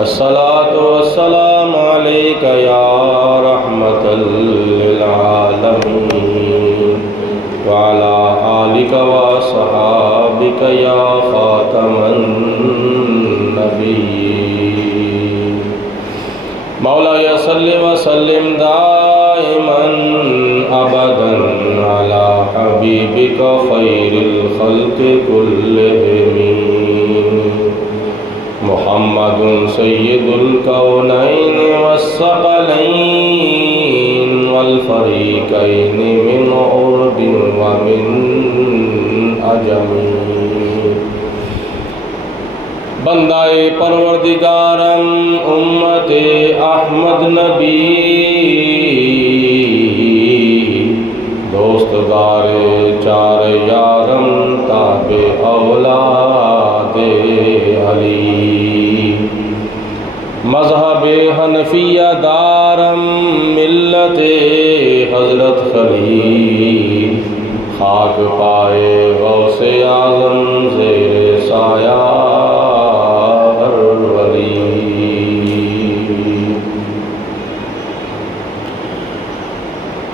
الصلاة والسلام عليك يا رحمة للعالمين وعلى آلك وصحابك يا خاتم النبيين مولاي صل وسلم دائما أبدا على حبيبك خير الخلق كلهم محمد سيد الكونين والثقلين والفريقين من عرب ومن عجم بندہ پروردگارم امت احمد نبی دوست دار چار یارم تابع اولاد علی مذہب حنفیہ دارم ملت حضرت خلیل خاک پائے غوث اعظم زیر سایہ ہر ولی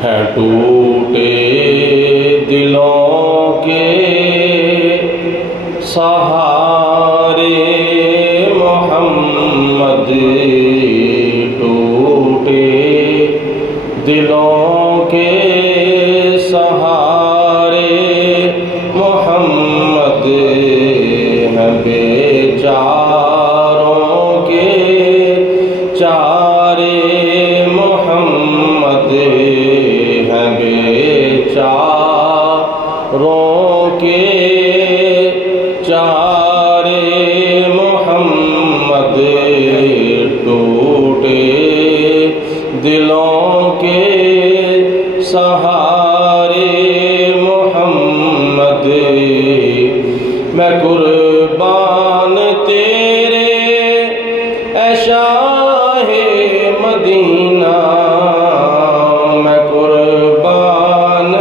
ہیں ٹوٹے دلوں کے سہارے محمد ٹوٹے دلوں کے سہارے محمد ہیں بیچاروں کے چارے محمد ہیں بیچاروں کے چارے محمد ٹوٹے دلوں کے سہارے محمد میں قربان تیرے اے شاہ مدینہ میں قربان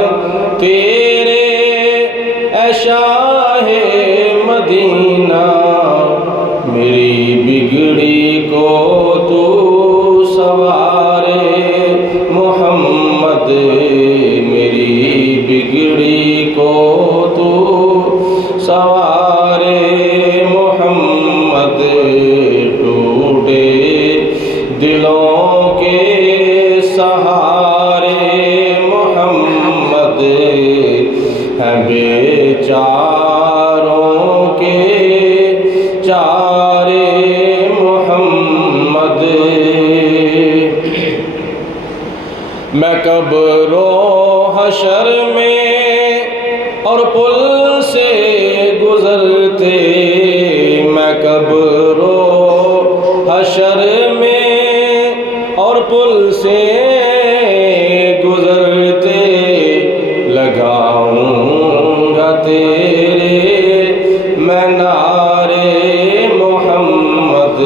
تیرے اے شاہ مدینہ میری بگڑی کو تو سوارے محمد میری بگڑی کو تو سوارے محمد ٹوٹے دلوں کے سہارے محمد ہیں بیچاروں کے چارے محمد میں قبر و حشر میں اور پل سے گزرتے میں قبر و حشر میں اور پل سے گزرتے لگاؤں گا تیرے میں نعرے محمد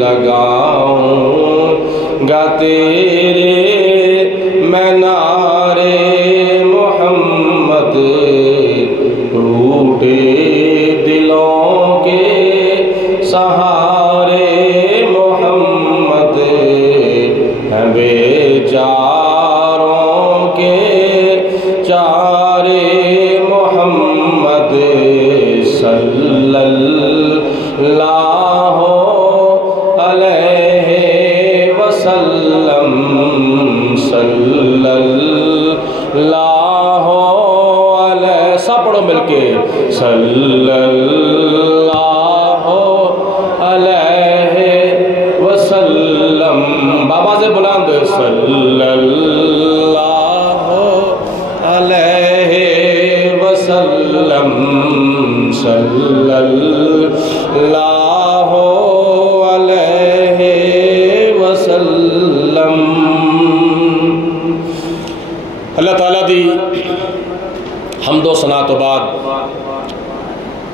لگاؤں گا تیرے میں نعرے محمد ٹوٹے دلوں کے سہارے محمد ہیں بیچاروں کے چارے محمد صلی اللہ علیہ وسلم صلی اللہ علیہ سب پڑھو مل کے صلی اللہ علیہ وسلم بابا سے بلند صلی اللہ علیہ وسلم صلی اللہ علیہ وسلم اللہ تعالیٰ دی حمد و ثنا تو بعد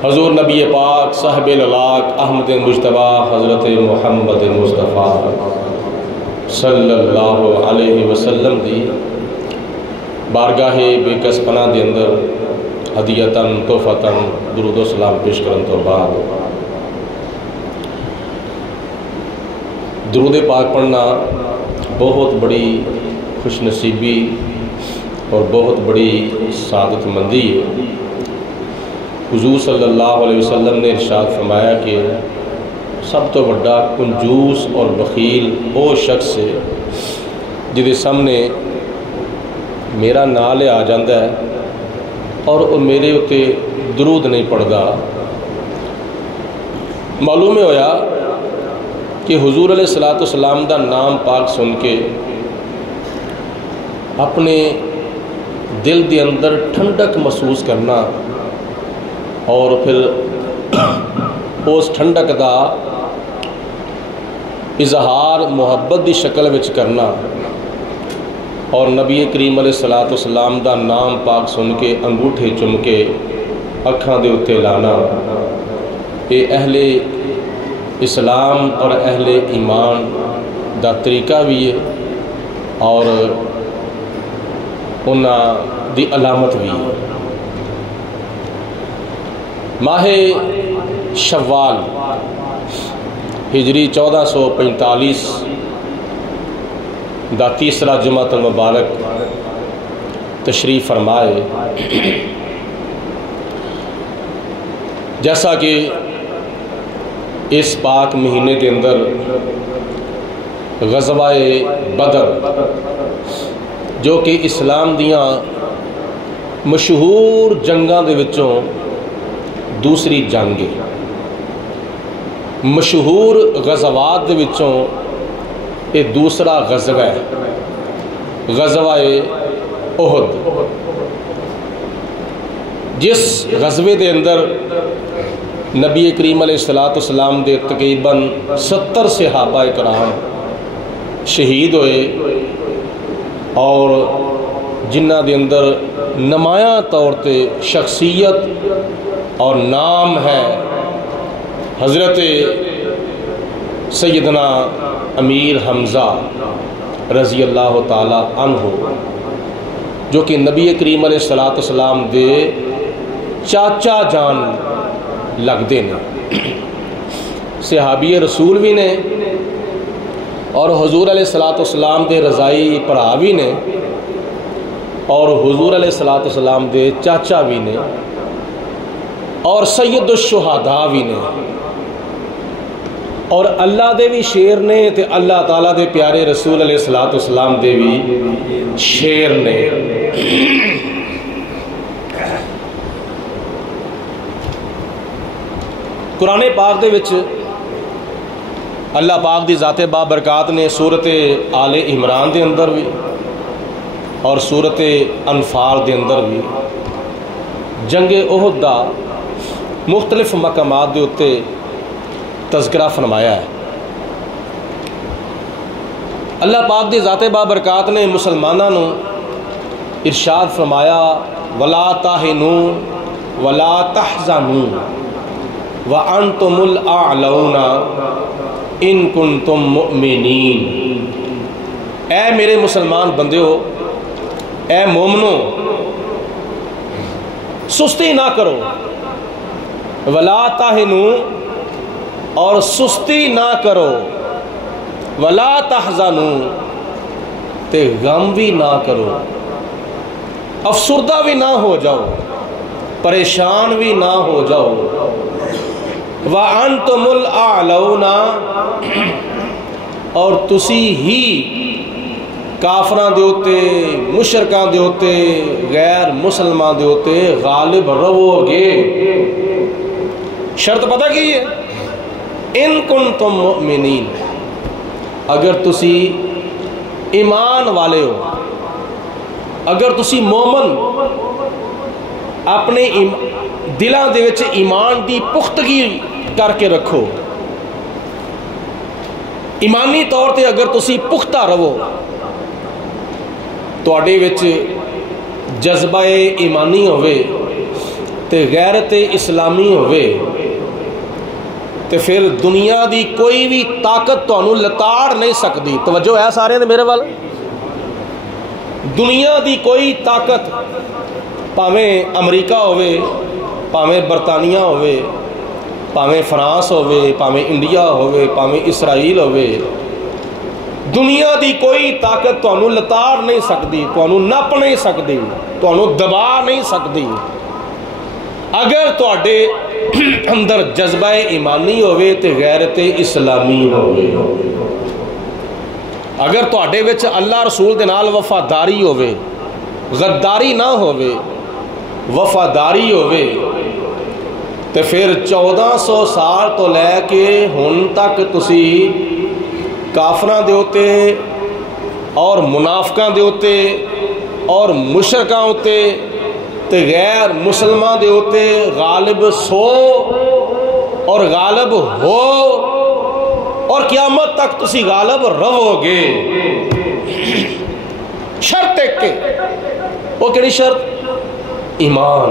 حضور نبی پاک صاحب الالاق احمد مجتبی حضرت محمد مصطفیٰ صلی اللہ علیہ وسلم دی بارگاہ بے کس پناہ دے اندر ہدیتاً تحفتاً درود و سلام پیش کرن تو بعد درود پاک پڑھنا بہت بڑی خوش نصیبی اور بہت بڑی سعادت مندی ہے۔ حضور صلی اللہ علیہ وسلم نے ارشاد فرمایا کہ سب تو بڑا کنجوس اور بخیل وہ شخص ہے جہدے سامنے میرا نام لے آ جاتا ہے اور وہ میرے اتنے درود نہیں پڑھتا۔ معلوم ہویا کہ حضور علیہ الصلوۃ والسلام دا نام پاک سن کے اپنے دل دے اندر ٹھنڈک محسوس کرنا اور پھر اس ٹھنڈک دا اظہار محبت دی شکل وچ کرنا اور نبی کریم علیہ الصلوۃ والسلام دا نام پاک سن کے انگوٹھے چم کے اکھاں دے اتے لانا، یہ اہل اسلام اور اہل ایمان دا طریقہ بھی ہے اور انہاں دی علامت بھی ہے۔ ماہ شوال ہجری 1445 دا تیسرا جمعۃ المبارک تشریف فرمائے۔ جیسا کہ اس پاک مہینے کے اندر غزوہ بدر جو کہ اسلام دیاں مشہور جنگاں دے وچوں دوسری جنگ ہے، مشہور غزوات دے وچوں یہ دوسرا غزوہ ہے، غزوہ احد، جس غزوے دے اندر نبی کریم علیہ الصلوۃ والسلام دے تقریباً 70 صحابہ کرام شہید ہوئے اور جنہ دے اندر نمایاں طور تے شخصیت اور نام ہے حضرت سیدنا امیر حمزہ رضی اللہ تعالی عنہ، جو کہ نبی کریم علیہ الصلوۃ والسلام دے چاچا جان لگتے ہیں، صحابی رسول بھی نے اور حضور علیہ الصلوۃ والسلام دے رضائی بھرا بھی نے اور حضور علیہ الصلوۃ والسلام دے چاچا بھی نے اور سید الشہداء بھی نے اور اللہ دے بھی شیر نے تے اللہ تعالیٰ دے پیارے رسول علیہ الصلوۃ والسلام دے بھی شیر نے۔ قرآن پاک دے وچ اللہ پاک دی ذات بابرکات نے سورت آل عمران دے اندر بھی اور سورت انفال دے اندر بھی جنگ احد دا مختلف مقامات دے اتے تذکرہ فرمایا ہے۔ اللہ پاک دی ذات بابرکات نے مسلمانوں نو ارشاد فرمایا وَلَا تَهِنُوا وَلَا تَحْزَنُوا وَأَنْتُمُ الْأَعْلَوْنَ إِن كُنتُم مُؤْمِنِينَ، اے میرے مسلمان بندیو، اے مومنو، سستی نہ کرو، وَلَا تَهِنُوا اور سستی نہ کرو، وَلَا تَحْزَنُوا تے غم بھی نہ کرو، افسردہ بھی نہ ہو جاؤ، پریشان بھی نہ ہو جاؤ، وَأَنْتُمُ الْأَعْلَوْنَ اور تسی ہی کافراں دے ہوتے، مشرکاں دے ہوتے، غیر مسلمان دے ہوتے غالب رہو گے۔ شرط پتہ کی ہے؟ ان کنتم مؤمنین، اگر تسی ایمان والے ہو، اگر تسی مومن اپنے دلاں دے وچ ایمان دی پختگی کر کے رکھو، ایمانی طور تے اگر تسی پختہ رہو، تواڈے وچ جذبہ ایمانی ہوئے تے غیرت اسلامی ہوئے تے پھر دنیا دی کوئی بھی طاقت تانوں لتاڑ نہیں سکتی۔ توجہ ہے سارے نے میرے وال، دنیا دی کوئی طاقت پاویں امریکہ ہوئے، پاویں برطانیہ ہوئے، پاویں فرانس ہوئے، پاویں انڈیا ہوئے، پاویں اسرائیل ہوئے، دنیا دی کوئی طاقت تانوں لتاڑ نہیں سکتی، تانوں نپ نہیں سکتی، تانوں دبا نہیں سکتی، اگر تواڈے اندر جذبہ ایمانی ہوئے تے غیرت اسلامی ہوئے، اگر تواڈے وچ اللہ رسول دے نال وفاداری ہوئے، غداری نہ ہوئے، وفاداری ہوئے، تے پھر 1400 سال تو لے کے ہن تک تسی کافراں دے اوتے اور منافقاں دے اوتے اور مشرکاں اوتے تے غیر مسلمان دے اوتے غالب سو اور غالب ہو اور قیامت تک تسی غالب رہو گے۔ شرط ایک کے، وہ کیڑی شرط؟ ایمان،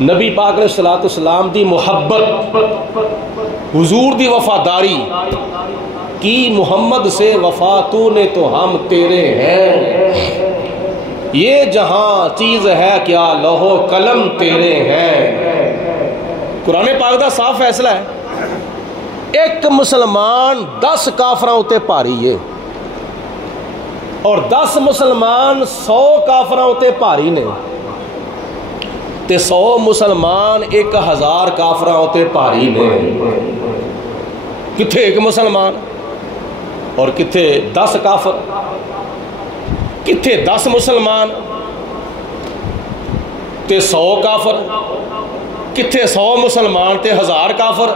نبی پاک علیہ السلام دی محبت، حضور دی وفاداری کی، محمد سے وفا تو نے تو ہم تیرے ہیں، یہ جہاں چیز ہے کیا لوح و قلم تیرے ہیں۔ قرآن پاک دا صاف فیصلہ ہے، ایک مسلمان 10 کافراں اتے پاری ہے اور 10 مسلمان 100 کافراں اتے پاری نے، تے 100 مسلمان 1000 کافراں اتے پاری نے۔ کتھے ایک مسلمان اور کتھے 10 کافر، کتھے 10 مسلمان تے 100 کافر، کتھے 100 مسلمان تے 1000 کافر۔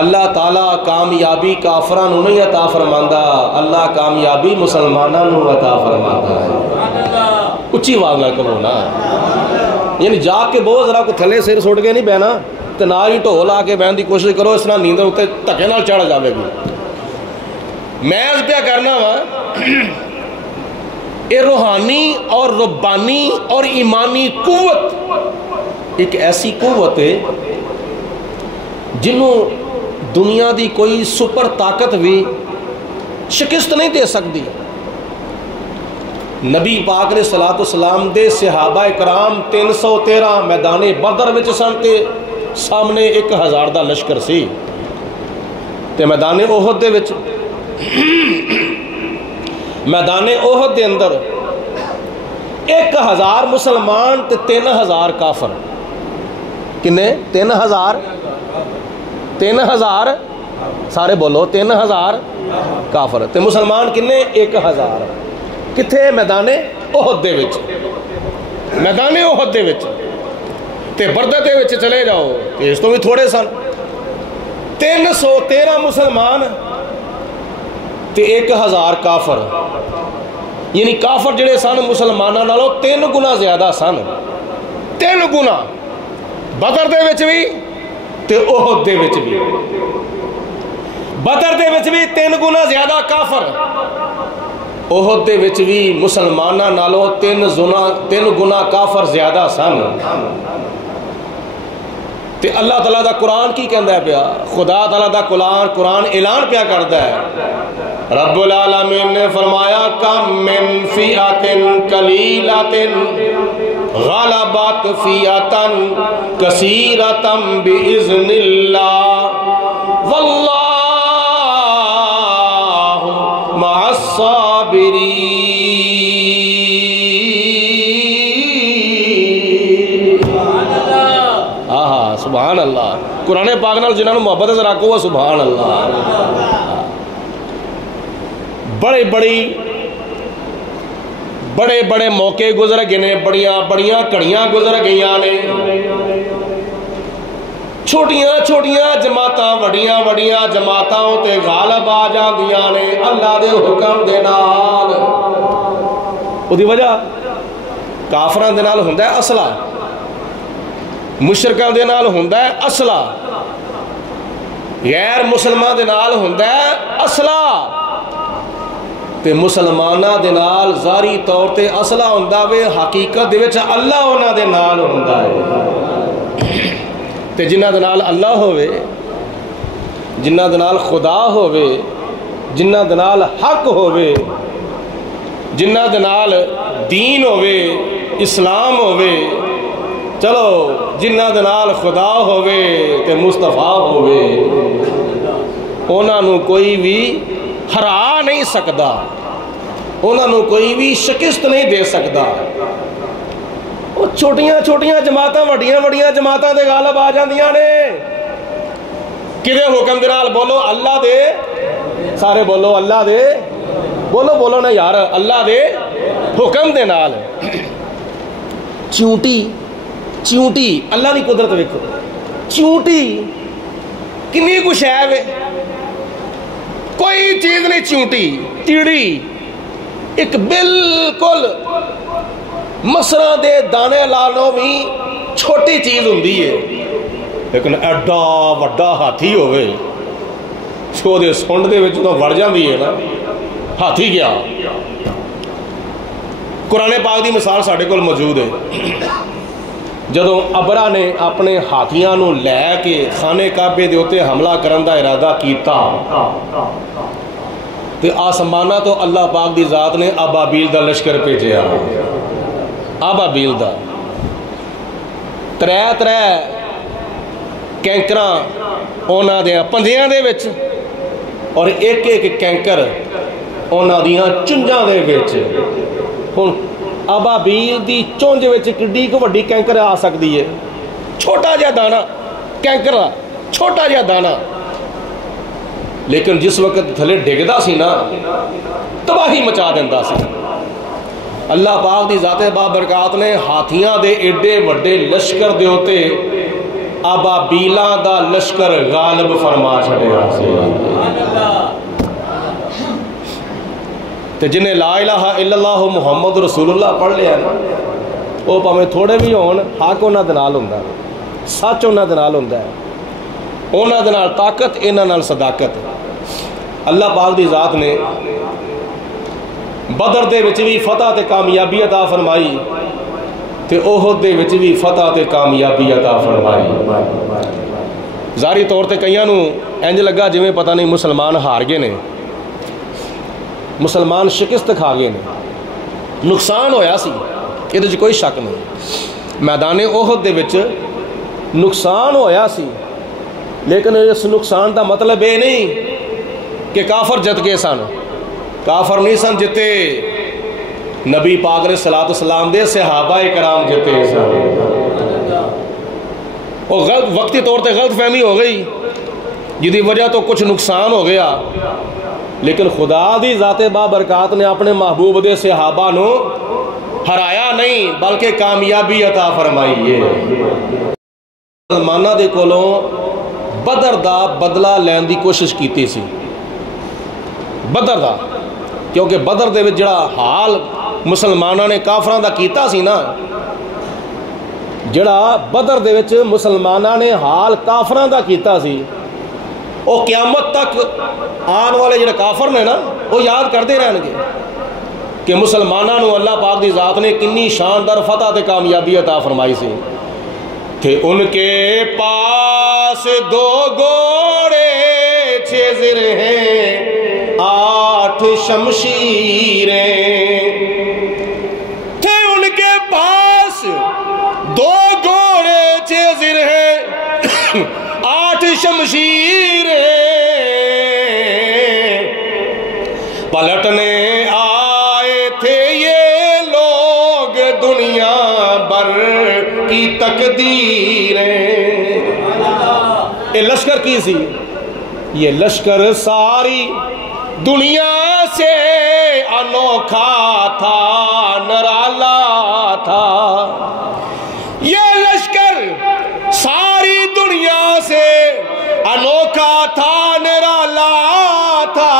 اللہ تعالیٰ کامیابی کافراں نوں نہیں عطا فرماندا، اللہ کامیابی مسلماناں نوں عطا فرماندا ہے۔ اچھی آواز نال کہو نا، یعنی جا کے بہت ذرا کو تھلے سر سٹ کے نہیں بہنا تے نال ہی ڈھول آ کے بہن دی کوشش کرو، اس طرح نیند اتنے دھکے نال چڑھ جاوے گی۔ میں پیا کرنا وا یہ روحانی اور ربانی اور ایمانی قوت ایک ایسی قوت ہے جنہوں دنیا دی کوئی سپر طاقت بھی شکست نہیں دے سکتی۔ نبی پاک علیہ السلام دے صحابہ کرام 313 میدان بدر وچ سن تے سامنے 1000 دا لشکر سی، تے میدان احد دے وچ میدان احد دے اندر 1000 مسلمان تے 3000 کافر۔ کنے؟ 3000 سارے بولو 3000 کافر تے مسلمان کنے؟ 1000۔ کتھے؟ میدان احد دے وچ، میدان احد دے وچ۔ تے بردہ دے وچ چلے جاؤ تے اس تو بھی تھوڑے سن، 313 مسلمان تے 1000 کافر، یعنی کافر جڑے سن مسلمانوں نالوں 3 گنا زیادہ سن، 3 گنا، بدر دے وچ بھی تے احد دے وچ بھی۔ بدر دے وچ بھی 3 گنا زیادہ کافر، احد دے وچ بھی مسلمانوں نالوں 3 گنا کافر زیادہ سن۔ تے اللہ تعالیٰ دا قرآن کی کہندا ہے پیا؟ خدا تعالیٰ دا قرآن اعلان پیا کردا ہے، رب العالمین نے فرمایا کم من فئۃ قلیلۃ غلبت فئۃ کثیرۃ باذن اللہ واللہ مع الصابرین۔ سبحان اللہ، قرآن پاک نال جنہاں نوں محبت ہے ذرا کہو سبحان اللہ۔ بڑے بڑے موقع گزر گئے نے، بڑیاں کڑیاں گزر گئیاں نے، چھوٹیاں جماعتاں وڈیاں جماعتاں تے غالب آ جاندیاں نے اللہ دے حکم دے نال۔ او دی وجہ کافراں دے نال ہوندا ہے اصلہ، مشرکاں دے نال ہوندا ہے اصلہ، غیر مسلمان دے نال ہوندا ہے اصلہ، تے مسلماناں دے نال ظاہری طور تے اصلہ ہوندا وے، حقیقت دے وچ اللہ انہاں دے نال ہوندا ہے۔ تے جنہاں دے نال اللہ ہوئے، جنہاں دے نال خدا ہوئے، جنہاں دے نال حق ہوئے، جنہاں دے نال دین ہوئے، اسلام ہوئے، چلو جنہاں دے نال خدا ہوئے تے مصطفیٰ ہوئے، انہوں کوئی بھی ہرا نہیں سکتا، انہوں کوئی بھی شکست نہیں دے سکتا۔ وہ چھوٹیاں چھوٹیاں جماعتاں وڈیاں وڈیاں جماعتاں دے غالب آ جاندیاں نے۔ کدے حکم دے نال بولو اللہ دے، سارے بولو اللہ دے، بولو بولو نا یار، اللہ دے حکم دے نال۔ چونٹی چونٹی اللہ دی قدرت ویکھو، چونٹی کنی کچھ ہے وے، کوئی چیز نہیں چونٹی، تیڑی ایک بالکل مسراں دے دانے لالوں بھی چھوٹی چیز ہوندی ہے، لیکن ایڈا وڈا ہاتھی ہوئے سو دے سنڈ دے وچ تو وڑ جاندی ہے نا، ہاتھی کیا۔ قرآن پاک دی مثال ساڈے کول موجود ہے۔ جدوں ابرا نے اپنے ہاتھیاں نو لے کے خانہ کعبے دے اوتے حملہ کرن دا ارادہ کیتا تے آسمانہ تو اللہ پاک دی ذات نے ابابیل دا لشکر بھیجیا، ابابیل دا ترے ترے کینکراں اونا دیاں پنجیاں دے وچ اور ایک ایک کینکر اونا دیاں چنجاں دے وچ۔ ہن ابابیل دی چونج وچ کڈی کو وڈی کینکر آ سکدی ہے، چھوٹا جہا دانا کینکر، چھوٹا جہا دانا، لیکن جس وقت تھلے ڈگدا سی نا تباہی مچا دیندا سی۔ اللہ پاک دی ذات بابرکات نے ہاتھیاں دے ایڈے وڈے لشکر دے ہوتے ابابیلاں دا لشکر غالب فرما چھڑیا سی۔ تے جنہیں لا الہ الا اللہ محمد رسول اللہ پڑھ لیا نا، وہ پاویں تھوڑے بھی ہون، حق انہاں دے نال ہوندا ہے، سچ انہاں دے نال ہوندا ہے، انہاں دے نال طاقت، انہاں نال صداقت۔ اللہ پاک دی ذات نے بدر دے وچ بھی فتح تے کامیابی عطا فرمائی تے احد دے وچ بھی فتح تے کامیابی عطا فرمائی۔ ظاہری طور تے کئیاں نو انج لگا جویں پتہ نہیں مسلمان ہار گئے نے، مسلمان شکست کھا گئے نے، نقصان ہویا سی، یہ کوئی شک نہیں، میدان احد دے وچ نقصان ہویا سی، لیکن اس نقصان دا مطلب یہ نہیں کہ کافر جت گئے سن، کافر نہیں سن جتے، نبی پاک نے صلاۃ والسلام دے صحابہ کرام جتے سن۔ اور وقتی طور تے غلط فہمی ہو گئی جدی وجہ تو کچھ نقصان ہو گیا، لیکن خدا دی ذات بابرکات نے اپنے محبوب دے صحابہ نو ہرایا نہیں بلکہ کامیابی عطا فرمائی ہے۔ مسلمانہ دے کولوں بدر دا بدلہ لین دی کوشش کیتی سی، بدر دا، کیونکہ بدر دے وچ جڑا حال مسلمانہ نے کافراں دا کیتا سی نا، جڑا بدر دے وچ مسلمانہ نے حال کافراں دا کیتا سی، وہ قیامت تک آن والے جڑے کافر نے نا وہ یاد کرتے رہن گے کہ مسلمانوں نو اللہ پاک دی ذات نے کنی شاندار فتح تے کامیابی عطا فرمائی سی۔ تھے ان کے پاس 2 گھوڑے 6 زر ہیں 8 شمشیریں، تھے ان کے پاس 2 گھوڑے 6 زر ہیں 8 شمشیریں، پلٹنے آئے تھے یہ لوگ دنیا بھر کی تقدیریں۔ یہ لشکر کی سی، یہ لشکر ساری دنیا سے انوکھا تھا، نرالا تھا، یہ لشکر ساری دنیا سے انوکھا تھا، نرالا تھا،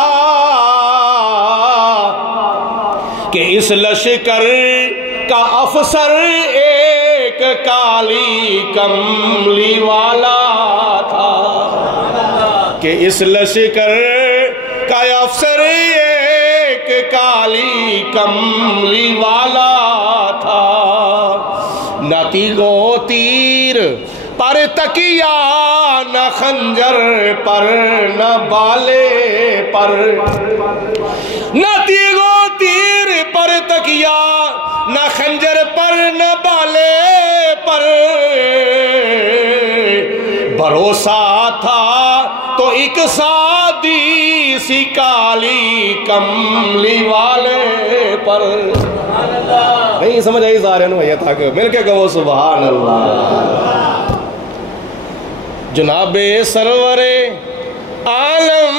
کہ اس لشکر کا افسر ایک کالی کملی والا تھا، کہ اس لشکر کا افسر ایک کالی کملی والا تھا، نہ تیغ و تیر پر تکیا، نہ خنجر پر نہ بالے پر، نہ تیغ و تیر پر تکیا، نہ خنجر پر نہ بالے پر، بھروسہ تھا تو ایک ساتھ دی سی کالی کملی والے پر. نہیں سمجھ آئی سارے نو یہ تھا کہ مل کے کہو سبحان اللہ. جناب سرور عالم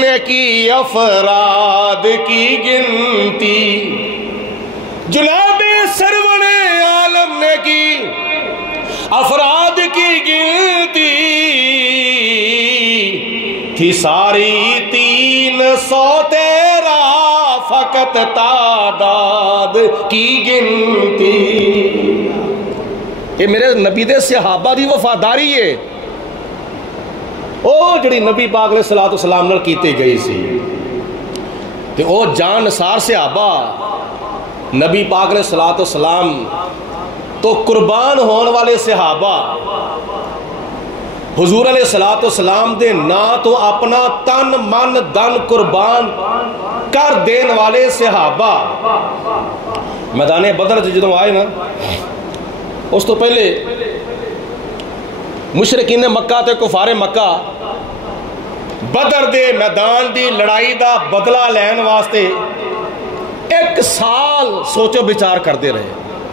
نے کی افراد کی گنتی. جناب سرور عالم نے کی افراد کی گنتی تھی ساری 313 فقط تعداد کی گنتی. یہ میرے نبی دے صحابہ دی وفاداری ہے او جڑی نبی پاک علیہ الصلوۃ والسلام نال کیتی گئی سی. تے او جان نثار صحابہ نبی پاک علیہ الصلوۃ والسلام تو قربان ہون والے صحابہ حضور علیہ الصلوۃ والسلام دے نا تو اپنا تن من دن قربان کر دین والے صحابہ میدان بدر جدوں آئے نا اس تو پہلے مشرکین مکہ تے کفار مکہ بدر دے میدان دی لڑائی دا بدلہ لین واسطے 1 سال سوچو بچار کرتے رہے.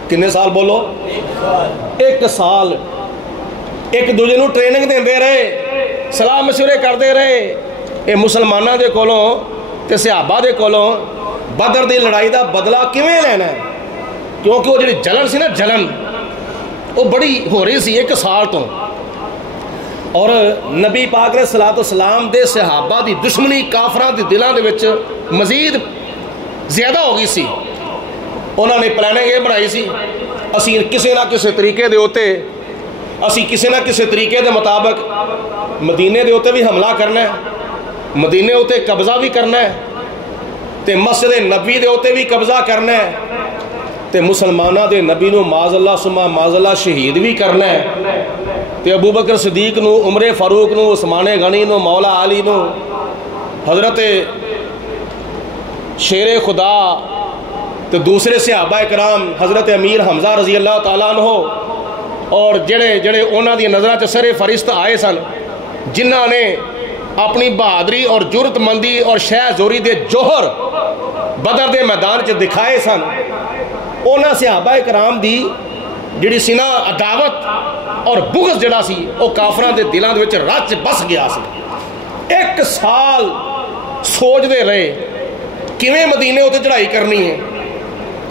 کنے سال بولو؟ 1 سال. ایک دوجے نو ٹریننگ دیندے رہے, صلاح مشورے کرتے رہے. اے مسلمانہ دے کولوں تے صحابہ دے کولوں بدر دی لڑائی دا بدلہ کیویں لینا ہے, کیونکہ وہ جڑی جلن سی نا جلن وہ بڑی ہو رہی سی 1 سال تو. اور نبی پاک علیہ الصلوۃ والسلام دے صحابہ دی دشمنی کافراں دی دلاں دے وچ مزید زیادہ ہو گئی سی. انہوں نے پلاننگ یہ بنائی سی اسی کسی نہ کسی طریقے دے ہوتے اسی کسی نہ کسی طریقے دے مطابق مدینے دے ہوتے بھی حملہ کرنا ہے, مدینے ہوتے قبضہ بھی کرنا ہے, تے مسجد نبی دے ہوتے بھی قبضہ کرنا ہے, تے مسلمانہ دے نبی نو معاذ اللہ سما معاذ اللہ شہید بھی کرنا ہے, تے ابو بکر صدیق نو, عمر فاروق نو, عثمان غنی نو, مولا علی نو, حضرت شیر خدا تو دوسرے صحابہ کرام حضرت امیر حمزہ رضی اللہ تعالیٰ عنہ اور جڑے انہاں دی نظرہ چ سر فرشت آئے سن جنہاں نے اپنی بہادری اور جرت مندی اور شہ زوری دے جوہر بدر دے میدان چ دکھائے سن, انہاں صحابہ کرام دی جڑی سی نا عداوت اور بغض جڑا سی وہ کافراں دے دلاں دے وچ رچ بس گیا سی. 1 سال سوچ دے رہے کیویں مدینے ہوتے چڑھائی کرنی ہے,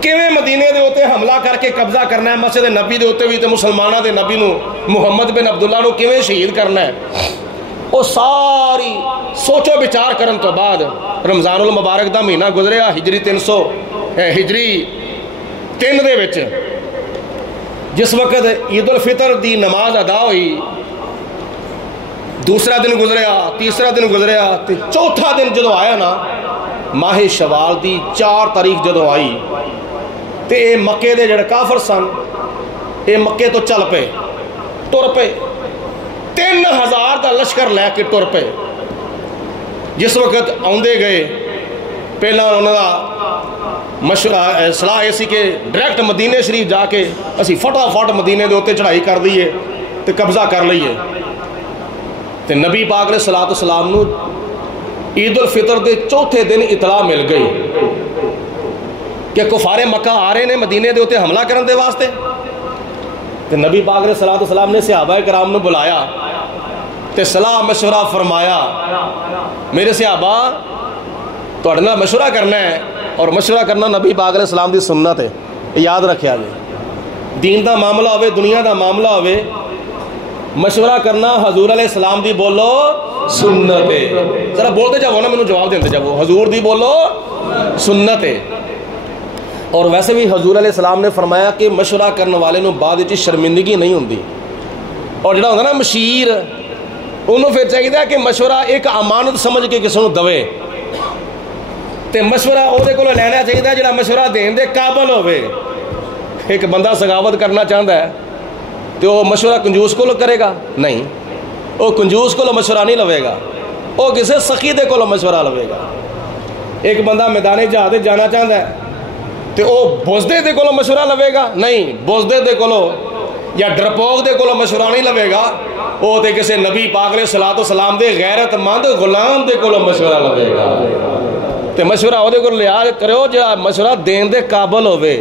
کیویں مدینے دے ہوتے حملہ کر کے قبضہ کرنا ہے, مسجد نبی دے ہوتے بھی تے مسلمانہ دے نبی نو محمد بن عبداللہ نو کیویں شہید کرنا ہے. وہ ساری سوچو بچار کرن تو بعد رمضان المبارک دا مہینہ گزریا ہجری 3 دے وچ جس وقت عید الفطر دی نماز ادا ہوئی, دوسرا دن گزریا, تیسرا دن گزریا, تے چوتھا دن جدو آیا نا ماہ شوال دی 4 تاریخ جدو آئی تے اے مکے دے جڑے کافر سن اے مکے تو چل پے ٹر پے 3000 دا لشکر لے کے ٹر پے. جس وقت آندے گئے پہلا انہوں دا مشورہ صلاح ایسی کہ ڈائریکٹ مدینے شریف جا کے اسی فٹافٹ مدینے دے ہوتے چڑھائی کر دیئے تے قبضہ کر لئیے. تے نبی پاک علیہ الصلوۃ والسلام نو عید الفطر دے چوتھے دن اطلاع مل گئی کہ کفار مکہ آ رہے نے مدینے دے ہوتے حملہ کرن دے واسطے. تے نبی پاک علیہ الصلوۃ والسلام نے صحابہ کرام نو بلایا تے صلاح مشورہ فرمایا, میرے صحابہ تہاڈے نال مشورہ کرنا ہے, اور مشورہ کرنا نبی پاک علیہ السلام دی سنت ہے, یاد رکھیا جی. دین دا معاملہ ہوئے, دنیا دا معاملہ ہوئے, مشورہ کرنا حضور علیہ السلام دی بولو سنت ہے. ذرا بولتے جاؤ نا, مینوں جواب دیندے جاؤ, حضور دی بولو سنت ہے. اور ویسے بھی حضور علیہ السلام نے فرمایا کہ مشورہ کرنے والے نو بعد وچ شرمندگی نہیں ہوندی, اور جڑا ہوندا نا مشیر انہوں پھر چاہیے کہ مشورہ ایک امانت سمجھ کے کسی نو دوے, تے مشورہ او دے کولوں لینا چاہیے جڑا مشورہ دین دے قابل ہوئے. ایک بندہ سخاوت کرنا چاہتا ہے تو وہ مشورہ کنجوس کو کرے گا نہیں, وہ کنجوس کو مشورہ نہیں لوے گا, وہ کسی سخی دے کو مشورہ لوے گا. ایک بندہ میدان جہاد جانا چاہتا ہے تو وہ بزدے دے کو مشورہ لوے گا نہیں, بزدے دے کو یا ڈرپوک دے کولو مشورہ نہیں لوے گا، وہ تے کسے نبی پاک علیہ الصلوۃ والسلام دے غیرت مند غلام دے کولو مشورہ لوے گا۔ تے مشورہ او دے کول لیا کرو جڑا مشورہ دین دے قابل ہوے،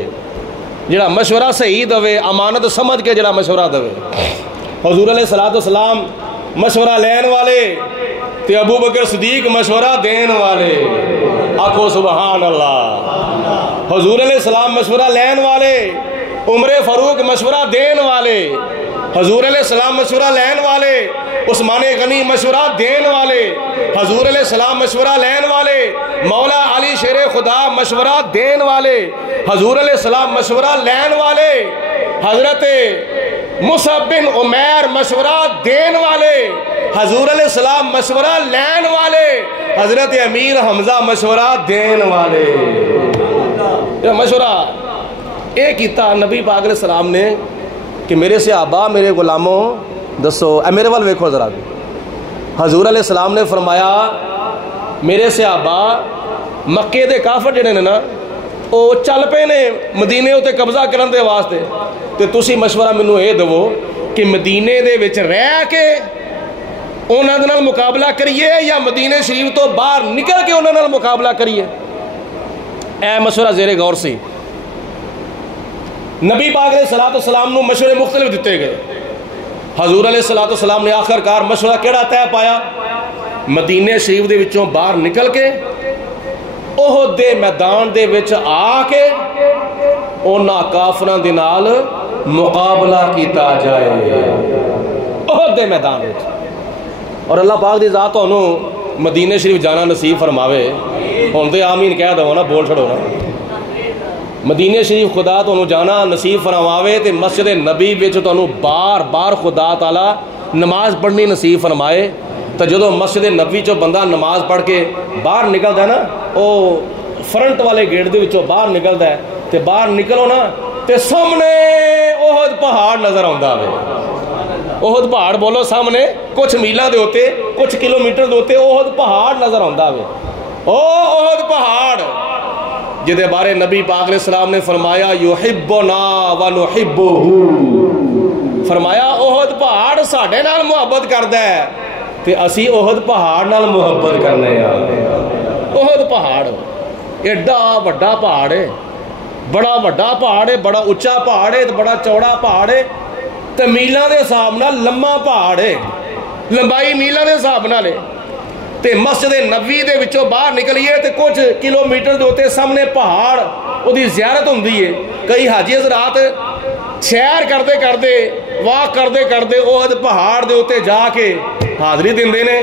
جڑا مشورہ صحیح دوے، امانت سمجھ کے جڑا مشورہ دوے۔ حضور علیہ الصلوۃ والسلام مشورہ لین والے تے ابو بکر صدیق مشورہ دین والے، آکھو سبحان اللہ۔ حضور علیہ السلام مشورہ لین والے، عمر فاروق مشورہ دین والے، حضور علیہ السلام مشورہ لین والے، عثمان غنی مشورہ دین والے، حضور علیہ السلام مشورہ لین والے، مولا علی شیر خدا مشورہ دین والے، حضور علیہ السلام مشورہ لین والے، حضرت مصعب بن عمیر مشورہ دین والے، حضور علیہ السلام مشورہ لین والے، حضرت امیر حمزہ مشورہ دین والے۔ یہ مشورہ ایک کیتا نبی پاک علیہ السلام نے کہ میرے صحابہ میرے غلاموں دسو، اے میرے وال ویکھو ذرا۔ حضور علیہ السلام نے فرمایا میرے صحابہ مکے دے کافر جڑے نے نا او چل پے نے مدینے اتے قبضہ کرن دے واسطے، تے تسی مشورہ مینوں اے دو کہ مدینے دے وچ رہ کے انہاں دے نال مقابلہ کریے یا مدینے شریف تو باہر نکل کے انہاں نال مقابلہ کریے۔ اے مشورہ زیر غور سی۔ نبی پاک علیہ السلام نو مشورے مختلف دیتے گئے۔ حضور علیہ السلام نے آخر کار مشورہ کیڑا طے پایا؟ مدینے شریف دے وچوں باہر نکل کے احد دے میدان دے وچ آ کے انہاں کافراں دے نال مقابلہ کیتا جائے احد دے میدان وچ۔ اور اللہ پاک دی ذات تانوں مدینے شریف جانا نصیب فرماوے۔ ہن تے آمین کہہ دو نا، بول چھڑو نا۔ مدینے شریف خدا تانوں جانا نصیب فرماوے تے مسجد نبی وچ تانوں بار بار خدا تعالی نماز پڑھنی نصیب فرمائے۔ تو جدو مسجد نبی چو بندہ نماز پڑھ کے باہر نکلتا ہے نا، او فرنٹ والے گیٹ دے وچوں باہر نکلتا ہے، تے باہر نکلو نا تے سامنے احد پہاڑ نظر آندا ہے۔ احد پہاڑ بولو سامنے، کچھ میلاں دے ہوتے کچھ کلومیٹر دے ہوتے احد پہاڑ نظر آندا ہے۔ او احد پہاڑ جدے بارے نبی پاک علیہ السلام نے فرمایا یحبنا ونحبہ، فرمایا احد پہاڑ ساڈے نال محبت کردا ہے تے اسی احد پہاڑ نال محبت کرنے ہیں۔ احد پہاڑ ایڈا وڈا پہاڑ ہے، بڑا وڈا پہاڑ ہے، بڑا اچا پہاڑ ہے، بڑا چوڑا پہاڑ ہے، تے میلاں دے حساب نال لمبا پہاڑ ہے، لمبائی میلاں دے حساب نال ہے۔ تے مسجد نبوی دے وچوں باہر نکلیے تے کچھ کلومیٹر دے ہوتے سامنے پہاڑ او دی زیارت ہوندی ہے۔ کئی حاجی حضرات سیر کردے کردے واک کردے کردے احد پہاڑ دے ہوتے جا کے حاضری دیندے نے،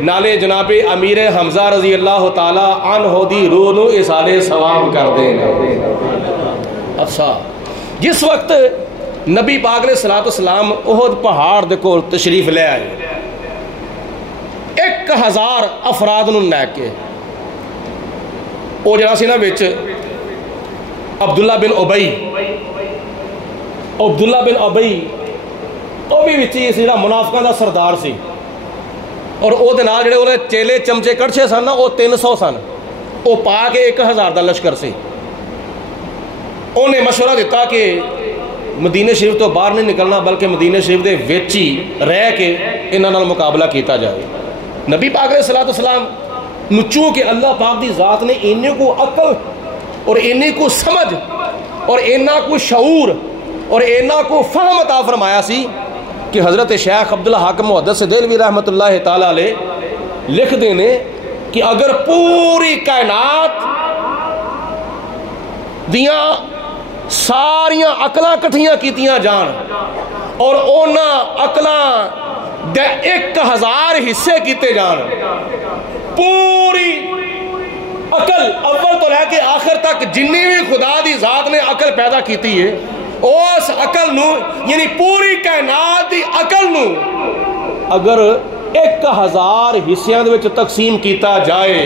نالے جناب امیر حمزہ رضی اللہ تعالی عنہ دی روح نو اصالے ثواب کردے نے۔ اچھا جس وقت نبی پاک علیہ الصلوۃ والسلام احد پہاڑ دے کول تشریف لے آئے، 1000 افراد نو لے کے، او جڑا سی نا وچ عبداللہ بن ابی او بھی وچ جڑا منافقاں دا سردار سی، اور او دے نال جڑے اودے چیلے چمچے کڑچے سن نا او 300 سن، او پا کے 1000 دا لشکر سی۔ انہیں مشورہ دیتا کہ مدینہ شریف تو باہر نہیں نکلنا بلکہ مدینہ شریف دے وچ ہی رہ کے انہاں نال مقابلہ کیتا جائے۔ نبی پاک علیہ السلام نچوں کہ اللہ پاک دی ذات نے انہیں کو عقل اور انہیں کو سمجھ اور انہیں کو شعور اور انہیں کو فہم عطا فرمایا سی کہ حضرت شیخ عبدالحق محدث دہلوی رحمۃ اللہ تعالی علیہ لکھ دینے کہ اگر پوری کائنات دیاں ساریاں عقلاں کٹھیاں کیتیاں جان اور اونا عقلاں دے 1000 حصے کیتے جان، پوری عقل اول تو لے کے آخر تک جنی بھی خدا دی ذات نے عقل پیدا کیتی ہے، اس عقل نو یعنی پوری کائنات دی عقل نو اگر 1000 حصیاں دے وچ تقسیم کیتا جائے،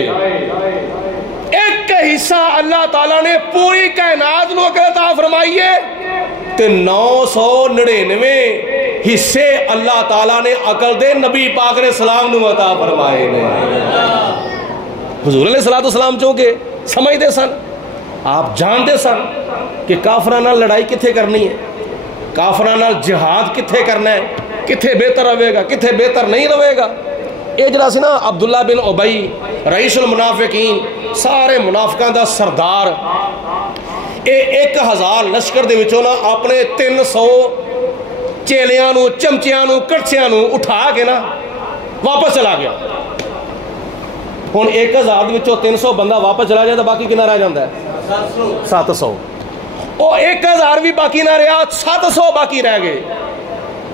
ایک حصہ اللہ تعالیٰ نے پوری کائنات نو عقل عطا فرمائی ہے تے 999 حصے اللہ تعالیٰ نے عقل دے نبی پاک علیہ السلام نو عطا فرمائے نے۔ حضور علیہ السلام چونکہ سمجھتے سن، آپ جانتے سن کہ کافراں نال لڑائی کتھے کرنی ہے، کافراں نال جہاد کتھے کرنا ہے، کتھے بہتر رہے گا، کتھے بہتر نہیں رہے گا. یہ جڑا سی نا عبداللہ بن ابی رئیس المنافقین، سارے منافقاں دا سردار، اے 1000 لشکر دے وچوں نا اپنے 300 چیلیاں نو، چمچیاں نو، کڑچیاں نو اٹھا کے نا واپس چلا گیا. ہن 1000 دے وچوں 300 بندہ واپس چلا جائے تو باقی کنا رہ جاندا ہے؟ 700. او 1000 بھی باقی نہ رہا، 700 باقی رہ گئے.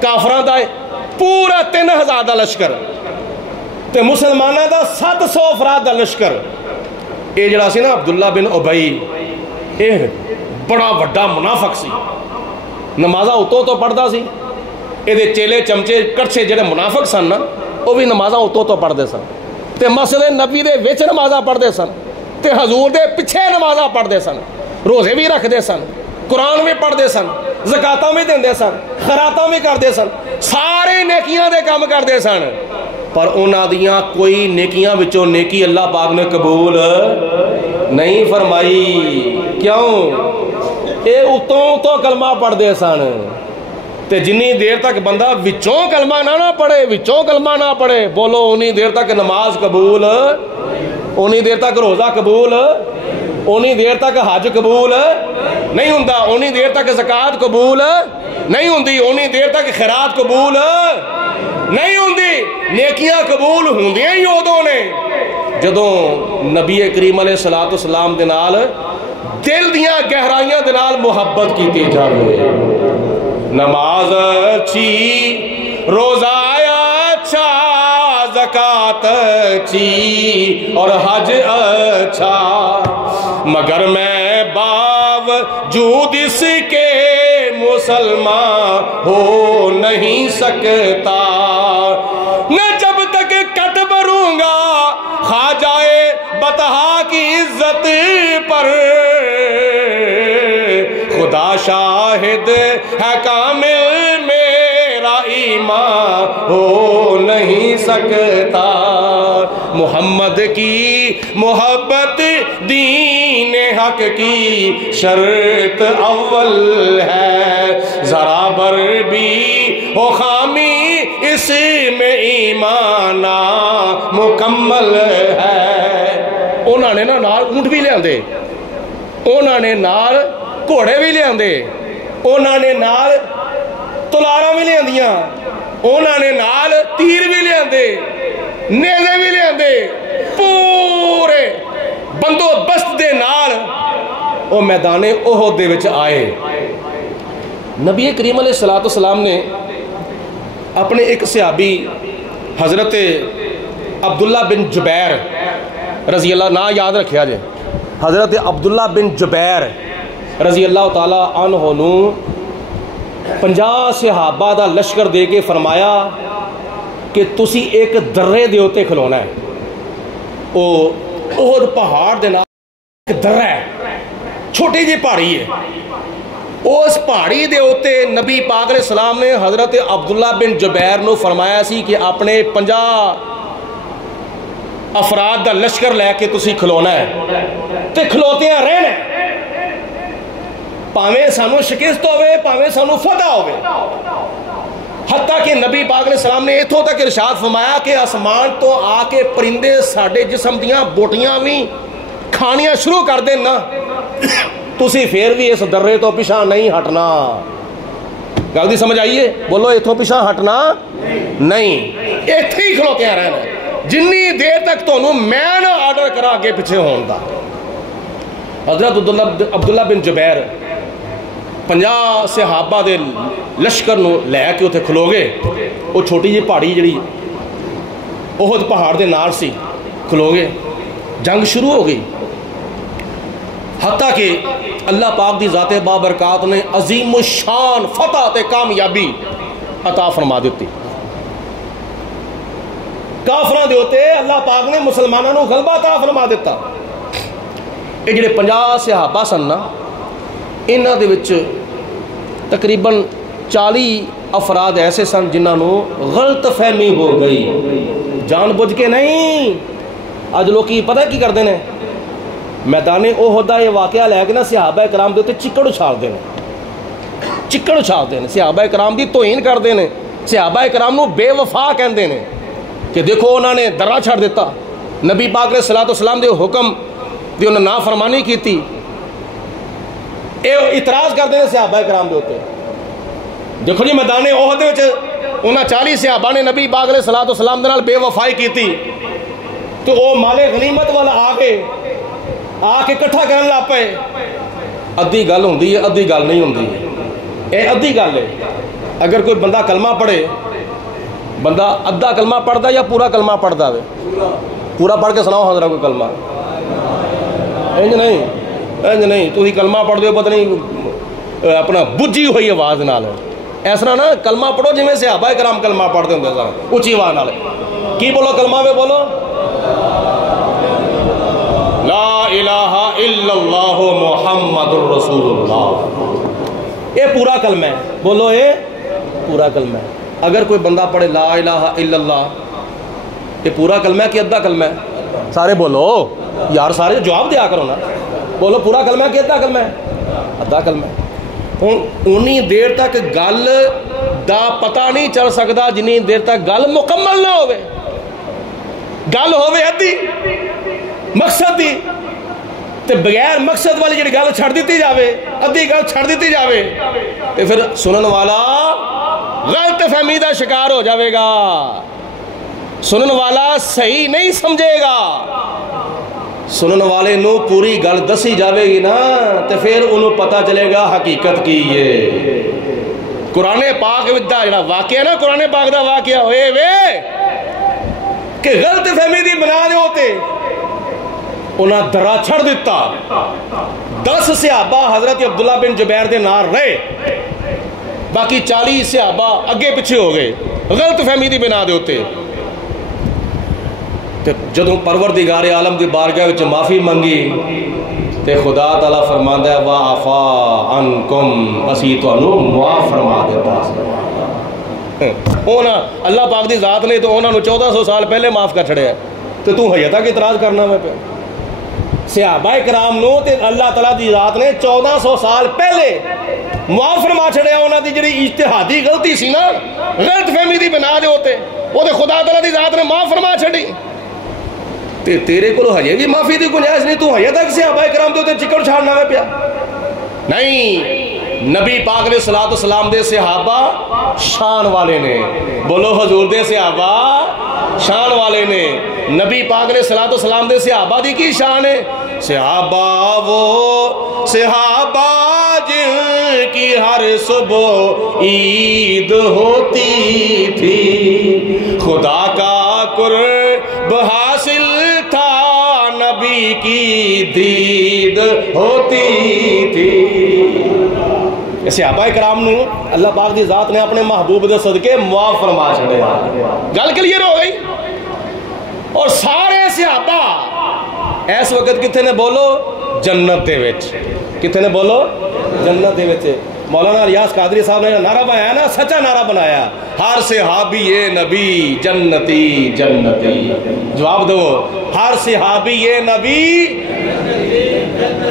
کافراں دا پورا 3000 دا لشکر تے مسلماناں دا 700 افراد دا لشکر. اے جڑا سی نا عبداللہ بن ابی، اے بڑا وڈا منافق سی، نمازاں اتوں تو پڑھدا سی. اے دے چیلے چمچے کڑچے جڑے منافق سن نا، وہ بھی نمازاں اتوں تو پڑھدے سن تے مسجد نبی دے وچ نمازاں پڑھدے سن تے حضور دے پیچھے نمازاں پڑھدے سن، روزے بھی رکھدے سن، قرآن بھی پڑھدے سن، زکاتاں بھی دیندے سن، خیراتاں بھی کردے سن، سارے نیکیاں دے کام کردے سن. پر انہاں دیاں کوئی نیکیاں وچوں نیکی اللہ پاک نے قبول نہیں فرمائی. کیوں؟ اے اتوں تو کلمہ پڑھدے سن تے جنی دیر تک بندہ وچوں کلمہ نہ پڑھے، وچوں کلمہ نہ پڑھے، بولو انہی دیر تک نماز قبول، انہی دیر تک روزہ قبول، انہی دیر تک حج قبول نہیں ہوندا، انہی دیر تک زکات قبول نہیں ہوندی، انہی دیر تک خیرات قبول نہیں ہوندی. نیکیاں قبول ہوندیاں ہی ادوں نے جدوں نبی کریم علیہ الصلوۃ والسلام دے نال دل دیاں گہرائیاں دے نال محبت کیتی جاوے. نماز اچھی، روزہ اچھا، زکات اچھی اور حج اچھا، مگر میں باوجود اس کے مسلمان ہو نہیں سکتا. نہ جب تک کٹ بھروں گا خواجہ بطحا کی عزت پر، خدا شاہد ہے کامل میرا ایمان ہو نہیں سکتا. محمد کی محبت دین حق کی شرط اول ہے، ذرا بر بھی ہو خامی اس میں ایمان مکمل ہے. انہوں نے نا نال اونٹ بھی لے آندے، انہوں نے نال گھوڑے بھی لے آندے، انہوں نے نال تلاراں بھی لے آندیاں، انہوں نے نال تیر بھی لے آندے، نیزے بھی لے آندے، پورے بندوبست دے نال او میدان احد دے وچ آئے. نبی کریم علیہ الصلوۃ والسلام نے اپنے ایک صحابی حضرت عبداللہ بن جبیر رضی اللہ، نا یاد رکھیا جے، حضرت عبداللہ بن جبیر رضی اللہ تعالی عنہ نو 50 صحابہ دا لشکر دے کے فرمایا کہ تسی ایک درے دے ہوتے کھلونا ہے. او احد پہاڑ دے نال ایک درہ ہے، چھوٹی جی پہاڑی ہے. اس پہاڑی دے ہوتے نبی پاک علیہ السلام نے حضرت عبداللہ بن جبیر نو فرمایا سی کہ اپنے 50 افراد دا لشکر لے کے تسی کھلونا ہے تے کھلوتیاں رہنا ہے، پاویں سانو شکست ہوئے پاویں سانو فتح ہوئے. حتیٰ کہ نبی پاک علیہ السلام نے اتھوں تک ارشاد فرمایا کہ آسمان تو آ کے پرندے ساڑے جسم دیاں بوٹیاں بھی کھانیاں شروع کر دیں نا، تسی پھر بھی اس درے تو پیچھے نہیں ہٹنا. گل دی سمجھ آئیے؟ بولو اتھوں پیچھے ہٹنا نہیں، ایتھے ہی کھلوتیاں رہنا جنی دیر تک تو میں نہ آرڈر کرا آگے پیچھے ہون دا. حضرت عبداللہ بن جبیر 50 صحابہ دے لشکر نو لے کے اتنے کھلو گئے. وہ چھوٹی جی پہاڑی جڑی احد پہاڑ دے نال سی، کھلو گئے. جنگ شروع ہو گئی، حتیٰ کہ اللہ پاک دی ذات بابرکات نے عظیم الشان فتح تے کامیابی عطا فرما دیتی. کافراں دے ہوتے اللہ پاک نے مسلمانوں نو غلبہ عطا فرما دیتا. یہ جڑے 50 صحابہ سن نا، انہاں دے وچ تقریباً 40 افراد ایسے سن جنہاں نو غلط فہمی ہو گئی، جان بوجھ کے نہیں. اج لوکی پتہ کی کردے نے؟ میدان احد دا یہ واقعہ لے کے نا صحابہ کرام دے تے چکڑ اچھال دے. چکڑ چھاپتے ہیں، صحابہ کرام دی توہین کرتے ہیں، صحابہ کرام نو بے وفا کہندے نے کہ دیکھو انہوں نے درا چھڑ دیتا، نبی پاک علیہ الصلوۃ والسلام دے حکم دی انہوں نے نافرمانی کیتی، اے اعتراض کرتے ہیں صحابہ کرام دے ہوتے. دیکھو جی میدان احد وچ انہاں 40 صحابہ نے نبی پاک علیہ الصلوۃ والسلام دے نال بے وفائی کیتی، تو وہ مال غنیمت والا آ کے کٹھا کرن لگ پئے. ادھی گل ہوندی ہے، ادھی گل نہیں ہوندی، اے ادھی گل ہے. اگر کوئی بندہ کلمہ پڑھے، بندہ ادھا کلمہ پڑھدا یا پورا کلمہ پڑھدا ہوئے، پورا پڑھ کے سناؤ حضرت کوئی کلمہ. انج نہیں تسی کلمہ پڑھ دو پتہ نہیں اپنا بجھی ہوئی آواز نال، اس طرح نا کلمہ پڑھو جویں صحابہ کرام کلمہ پڑھتے ہوندے سن اونچی آواز نال. کی بولو کلمہ میں بولو لا الہ الا اللہ محمد الرسول اللہ. یہ پورا کلمہ ہے، بولو یہ پورا کلمہ ہے. اگر کوئی بندہ پڑھے لا الہ الا اللہ، یہ پورا کلمہ ہے کہ ادھا کلمہ ہے؟ سارے بولو یار، سارے جواب دیا کرو نا. بولو پورا کلمہ ہے کہ ادھا کلمہ ہے؟ ادھا کلمہ ہے. ہوں اونی دیر تک گل دا پتہ نہیں چل سکتا جنی دیر تک گل مکمل نہ ہوئے. گل ہوئے ادھی مقصد دی تے بغیر مقصد والی جڑی گل چھڑ دیتی جاوے، ادھی گل چھڑ دیتی جاوے، تے پھر سنن والا غلط فہمی دا شکار ہو جاوے گا، سنن والا صحیح نہیں سمجھے گا. سنن والے نو پوری گل دسی جاوے گی نا تے پھر انہوں پتہ چلے گا حقیقت کی یہ. قرآن پاک دا جڑا واقعہ نا، قرآن پاک دا واقعہ ہوئے وے کہ غلط فہمی دی بنا دے ہوتے انہاں درا چھڑ دیتا. 10 صحابہ حضرت عبداللہ بن جبیر دے نار رہے، باقی 40 صحابہ اگے پیچھے ہو گئے غلط فہمی دی بنا دے ہوتے. جدوں پروردگار عالم دی بارگاہ وچ معافی منگی تے خدا تعالیٰ فرماندا ہے وَعَفَا عَنْكُمْ، اسی تانوں معاف فرما دیتا. اونا اللہ پاک دی ذات نے تو انہاں نو 1400 سال پہلے معاف کر چھڑیا، تو تو ہجے تک اعتراض کرنا میں پہ. صحابہ کرام نو تے اللہ تعالیٰ دی ذات نے 1400 سال پہلے معاف فرما چھڑیا. انہاں دی جڑی اجتہادی غلطی سی نا، غلط فہمی دی بنا دے ہوتے، وہ تے خدا تعالیٰ دی ذات نے معاف فرما چھڑی. تے تیرے کو ہجے بھی معافی دی گنجائش نہیں، تو ہجے تک صحابہ کرام دے ہوتے چکڑ چھاڑنا میں پیا. نہیں، نبی پاک علیہ الصلوۃ والسلام دے صحابہ شان والے نے. بولو حضور دے صحابہ شان والے نے. نبی پاک علیہ الصلوۃ والسلام دے صحابہ دی کی شان ہے؟ صحابہ وہ صحابہ جن کی ہر صبح عید ہوتی تھی، خدا کا قرب حاصل تھا، نبی کی دید ہوتی تھی. صحابہ کرام نو اللہ پاک دی ذات نے اپنے محبوب دے صدقے معاف فرما چھڑیا. گل کلیئر ہو گئی. اور سارے صحابہ اس وقت کتنے نے بولو جنت دے وچ، کتنے نے بولو جنت دے وچ. مولانا الیاس قادری صاحب نے نعرہ بنایا نا، سچا نعرہ بنایا، ہر صحابی نبی جنتی جنتی. جواب دو، ہر صحابی نبی،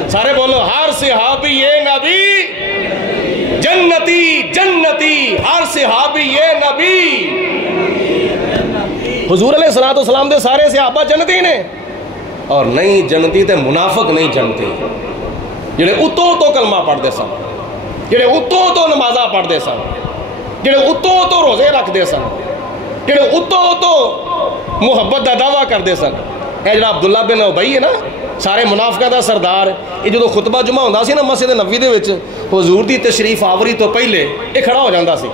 سارے بولو ہر صحابی نبی جنتی جنتی، ہر صحابی نبی. حضور علیہ الصلوۃ والسلام دے سارے صحابہ جنتی نے. اور نہیں جنتی تے منافق نہیں جنتی، جڑے اتوں تو کلمہ پڑھتے سن، جڑے اتوں تو نمازاں پڑھتے سن، جڑے اتوں تو روزے رکھتے سن، جڑے اتوں تو محبت دا دعویٰ کرتے سن. اے جڑا عبداللہ بن ابی ہے نا، سارے منافقاں دا سردار، یہ جدو خطبہ جمعہ ہوندا سی نا مسجد نبوی دے وچ، حضور دی تشریف آوری تو پہلے یہ کھڑا ہو جاندا سی،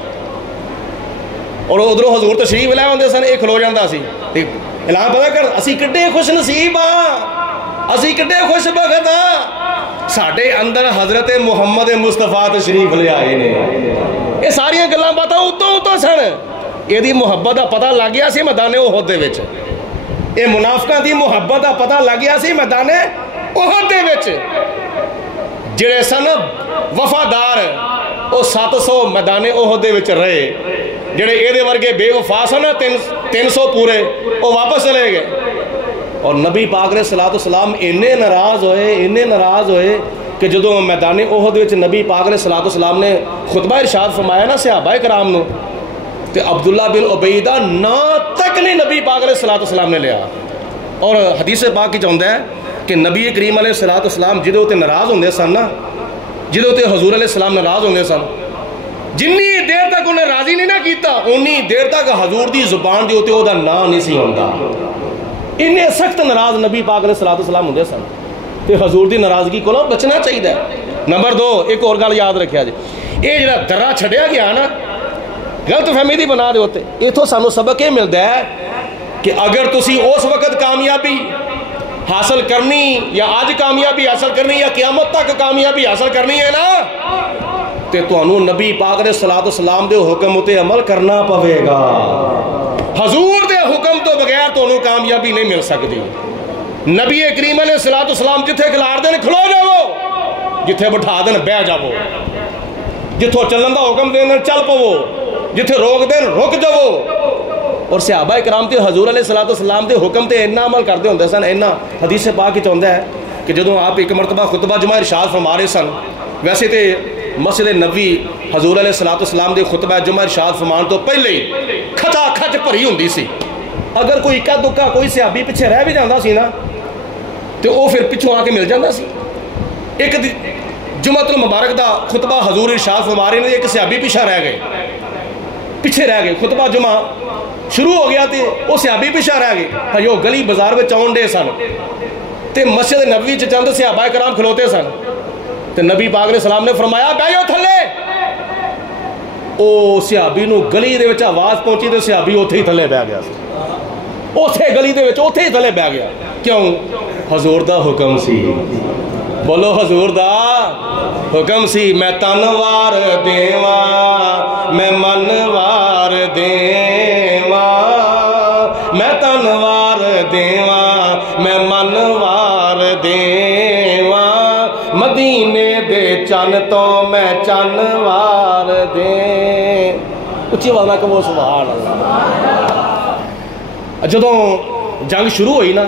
اور ادھروں حضور تشریف لے آندے سن، یہ کھلو جاندا سی. اعلان پتہ کر اسی کڈے خوش نصیب ہاں، اسی کڈے خوش بخت ہاں، ساڈے اندر حضرت محمد مصطفیٰ تشریف لے آئے نے. یہ ساریاں گلاں باتاں اتوں اتوں سن. یہ دی محبت دا پتہ لگ گیا سی میدان احد دے وچ. یہ منافقاں دی محبت دا پتہ لگ گیا سی میدان احد دے وچ. جڑے سن وفادار وہ 700 میدان احد دے وچ رہے، جڑے اے ورگے بے وفا سن 300 پورے وہ واپس چلے گئے. اور نبی پاک علیہ الصلوۃ والسلام اینے ناراض ہوئے کہ جدو میدان احد وچ نبی پاک علیہ الصلوۃ والسلام نے خطبہ ارشاد فرمایا نا صحابہ کرام نو، تے عبداللہ بن عبی دا نا تک نہیں نبی پاک علیہ الصلوۃ والسلام نے لیا. اور حدیث پاک کی چاہتا ہے کہ نبی کریم علیہ الصلوۃ والسلام جدوں تے ناراض ہوندے سن نا، جدوں تے حضور علیہ السلام ناراض ہوندے سن، جنی دیر تک انہیں راضی نہیں نہ کیتا انی دیر تک حضور دی زبان دی ہوتے او دا نا نہیں سی ہوندا. انہیں سخت ناراض نبی پاک علیہ الصلوۃ والسلام ہوندے سن تے حضور دی ناراضگی کو بچنا چاہیے. نمبر 2 ایک اور گل یاد رکھیا جی، یہ جڑا درا چھڈیا گیا نا غلط فہمی دی بنا دے ہوتے، اتوں سانو سبق یہ ملتا ہے کہ اگر تسی اس وقت کامیابی حاصل کرنی یا آج کامیابی حاصل کرنی یا قیامت تک کامیابی حاصل کرنی ہے نا، تے تانوں نبی پاک علیہ الصلوۃ والسلام دے حکم اتے عمل کرنا پوے گا. حضور دے حکم تو بغیر تانوں کامیابی نہیں مل سکتی. نبی کریم علیہ الصلوۃ والسلام جتھے کھلار دین کھلو جاؤ، جتھے بٹھا دین بہ جاؤ، جتھوں چلن دا حکم دین چل پو، جتھے روک دین رک جاؤ. اور صحابہ کرام تے حضور علیہ الصلوۃ والسلام دے حکم تے اتنا عمل کرتے ہوندے سن. اینا حدیث پاک وچ آندا ہے کہ جدوں آپ ایک مرتبہ خطبہ جمعہ ارشاد فرما رہے سن، ویسے تے مسجد نبوی حضور علیہ الصلوۃ والسلام دے خطبہ جمعہ ارشاد فرمان تو پہلے ہی کھچا کھچ بھری ہوندی سی. اگر کوئی اکا دکا کوئی صحابی پیچھے رہ بھی جاندا سی نا تے او پھر پچھوں آ کے مل جاندا سی. ایک جمعہ المبارک دا خطبہ حضور ارشاد فرما رہے نے، ایک صحابی پیچھے رہ گئے، خطبہ جمعہ شروع ہو گیا تے وہ صحابی پیچھے رہ گئے. ہجو گلی بازار میں آن ڈے سن تے مسجد نبوی چ چند صحابہ کرام کھلوتے سن تے نبی پاک علیہ السلام نے فرمایا بیٹھو تھلے. او صحابی نو گلی دے وچ آواز پہنچی تے صحابی اوتھے ہی تھلے بیٹھ گیا سی، اوتھے گلی دے وچ اوتھے ہی تھلے بیٹھ گیا. کیوں؟ حضور دا حکم سی. بولو حضور دا حکم سی. میں تنوار دیواں میں منوار دیواں، میں تنوار دیواں میں منوار دیواں، مدینے دے چن تو میں چنوار دیں. اچھی آواز نہ کہو سبحان اللہ. جدوں جنگ شروع ہوئی نا،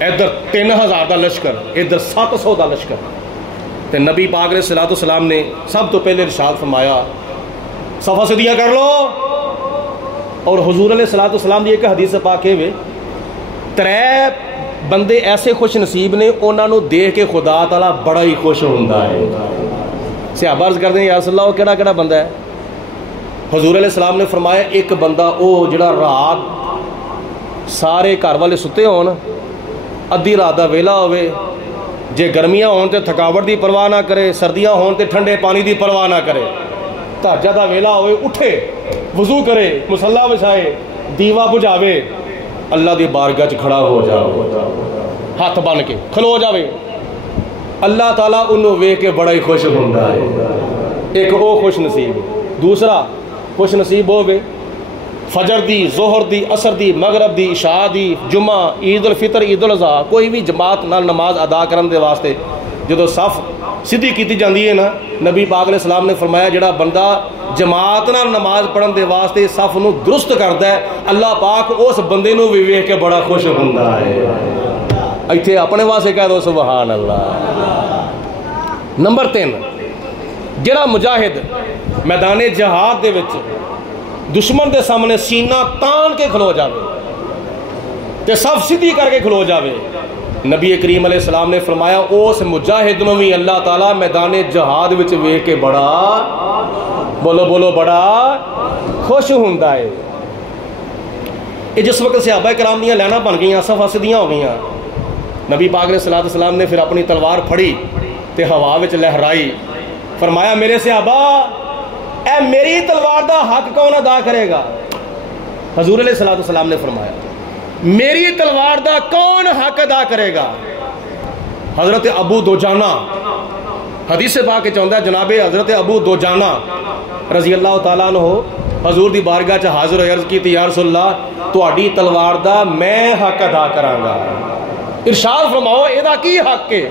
ادھر 3000 دا لشکر، ادھر 700 دا لشکر، تے نبی پاک علیہ الصلوۃ والسلام نے سب تو پہلے ارشاد فرمایا صفا سدیاں کر لو. اور حضور علیہ الصلوۃ والسلام دی ایک حدیث پاک ہے، 3 بندے ایسے خوش نصیب نے انہاں نو دیکھ کے خدا تعالیٰ بڑا ہی خوش ہوندا ہے. صحابہ عرض کرتے ہیں یا رسول اللہ وہ کیڑا کیڑا بندہ ہے؟ حضور علیہ السلام نے فرمایا ایک بندہ او جڑا رات سارے گھر والے ستے ہون، ادھی رات دا ویلا ہوئے، جے گرمیاں ہون تے تھکاوٹ دی پرواہ نہ کرے، سردیاں ہون تے ٹھنڈے پانی دی پرواہ نہ کرے، تہجد دا ویلا ہوئے اٹھے وضو کرے، مصلی بچھائے، دیوا بجھاوے، اللہ دی بارگاہ چ کھڑا ہو جاوے، ہاتھ بن کے کھلو جاوے، اللہ تعالیٰ انہوں ویکھ کے بڑا ہی خوش ہوندا ہے. ایک او خوش نصیب. دوسرا خوش نصیب ہوے فجر دی، ظہر دی، عصر دی، مغرب دی، عشاء دی، جمعہ، عید الفطر، عید الاضحیٰ، کوئی بھی جماعت نال نماز ادا کرن دے واسطے جدو صف سیدھی کیتی جاندی ہے نا، نبی پاک علیہ السلام نے فرمایا جڑا بندہ جماعت نال نماز پڑھن دے واسطے صف نو درست کردا ہے، اللہ پاک اس بندے نو بھی ویکھ کے بڑا خوش ہوندا ہے. ایتھے اپنے واسطے کہہ دو سبحان اللہ. نمبر 3 جڑا مجاہد میدان جہاد دے وچ دشمن دے سامنے سینہ تان کے کھلو جاوے تے صف سیدھی کر کے کھلو جاوے، نبی کریم علیہ السلام نے فرمایا اس مجاہد نو بھی اللہ تعالیٰ میدان جہاد وچ ویکھ کے بڑا بولو بولو بڑا خوش ہوندا ہے. یہ جس وقت صحابہ کرام دیاں لائناں بن گئیاں، صفاں سیدھیاں ہو گئیاں، نبی پاک علیہ الصلوۃ والسلام نے پھر اپنی تلوار پھڑی تے ہوا وچ لہرائی، فرمایا میرے صحابہ اے میری تلوار دا حق کون ادا کرے گا؟ حضور علیہ الصلوۃ والسلام نے فرمایا میری تلوار دا کون حق ادا کرے گا؟ حضرت ابو دجانہ حدیث پاک چاہتا ہے جناب حضرت ابو دجانہ رضی اللہ تعالیٰ عنہ حضور دی بارگاہ چ حاضر ہوئے، عرض کی یا رسول اللہ تہاڈی تلوار دا میں حق ادا کراں گا، ارشاد فرماؤ ادا کی حق ہے؟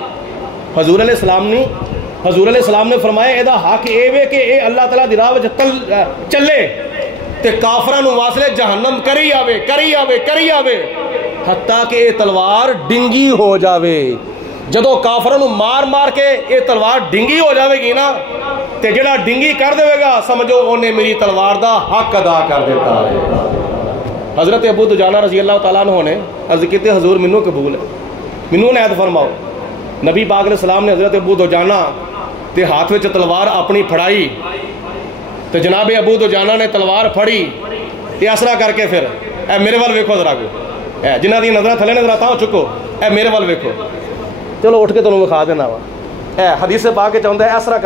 حضور علیہ السلام نے فرمایا ادا حق اے وے کہ اے اللہ تعالیٰ دی راہ وچ چلے تے کافراں نو واسلے جہنم کری آوے حتیٰ کہ اے تلوار ڈنگی ہو جاوے، جدو کافروں مار مار کے یہ تلوار ڈنگی ہو جاوے گی نا تے جڑا ڈنگی کر دے گا سمجھو انہیں میری تلوار دا حق ادا کر دیتا ہے۔ حضرت ابو دجانہ رضی اللہ تعالیٰ عنہ نے عرض کیتے حضور منو قبول ہے، منو عنایت فرماؤ۔ نبی پاک علیہ السلام نے حضرت ابو دجانہ تے ہاتھ وچ تلوار اپنی پھڑائی تے جناب ابو دجانہ نے تلوار پھڑی تے اسرا کر کے پھر اے میرے وال ویکھو ذرا کو، اے جنہ دی نظر تھلے نے ذرا تاں چکو، اے میرے وال ویکھو، چلو اٹھ کے تمہیں وکھا دینا وا۔ اے حدیث پاک کے چاہتا ہے ایسرا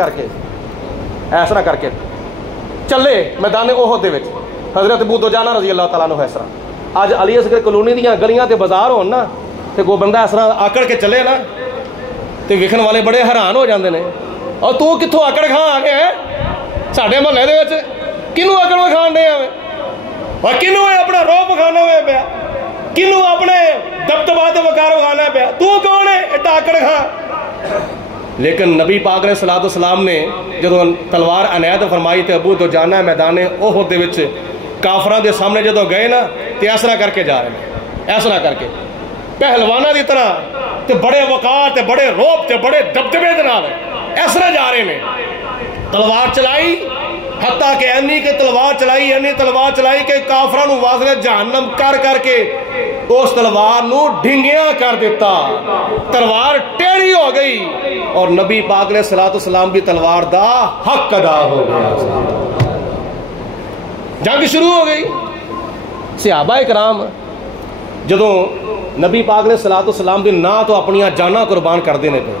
کر کے چلے میدان احد دے وچ حضرت ابو دجانہ رضی اللہ تعالیٰ عنہ ایسرا۔ اج علی اصغر کالونی دیاں گلیاں تے بازار ہون نا تے کوئی بندہ ایسرا آکڑ کے چلے نا تے ویکھن والے بڑے حیران ہو جاندے نے، اور تو کتھوں آکڑ کھان آ گیا ساڈے محلے دے وچ؟ کنوں آکڑ وکھان دے آویں؟ اور کنوں اپنا روب وکھانا ہوئے پیا؟ کنوں اپنے دبدبا تے وقار وکھانا پیا؟ تو کون ہے ایڈا آکڑ کھان؟ لیکن نبی پاک علیہ الصلوۃ والسلام نے جدو تلوار عنایت فرمائی تے ابو دجانہ میدان احد دے وچ کافراں دے سامنے جدو گئے نا تے ایسرا کر کے جا رہے ہیں، ایسرا کر کے پہلوانا دی طرح تے بڑے وقار تے بڑے روب تے بڑے دبدبے دے نال ایسرا جا رہے ہیں۔ تلوار چلائی حتیٰ کہ اینی کہ تلوار چلائی کہ کافراں نو واصل جہنم کر کر کے اس تلوار نو ڈھنگیاں کر دیتا، تلوار ٹیڑھی ہو گئی اور نبی پاک علیہ الصلوۃ والسلام بھی تلوار دا حق ادا ہو گیا۔ جنگ شروع ہو گئی۔ صحابہ کرام جدوں نبی پاک علیہ الصلوۃ والسلام دے نا تو اپنی جاناں قربان کر دینے پہ،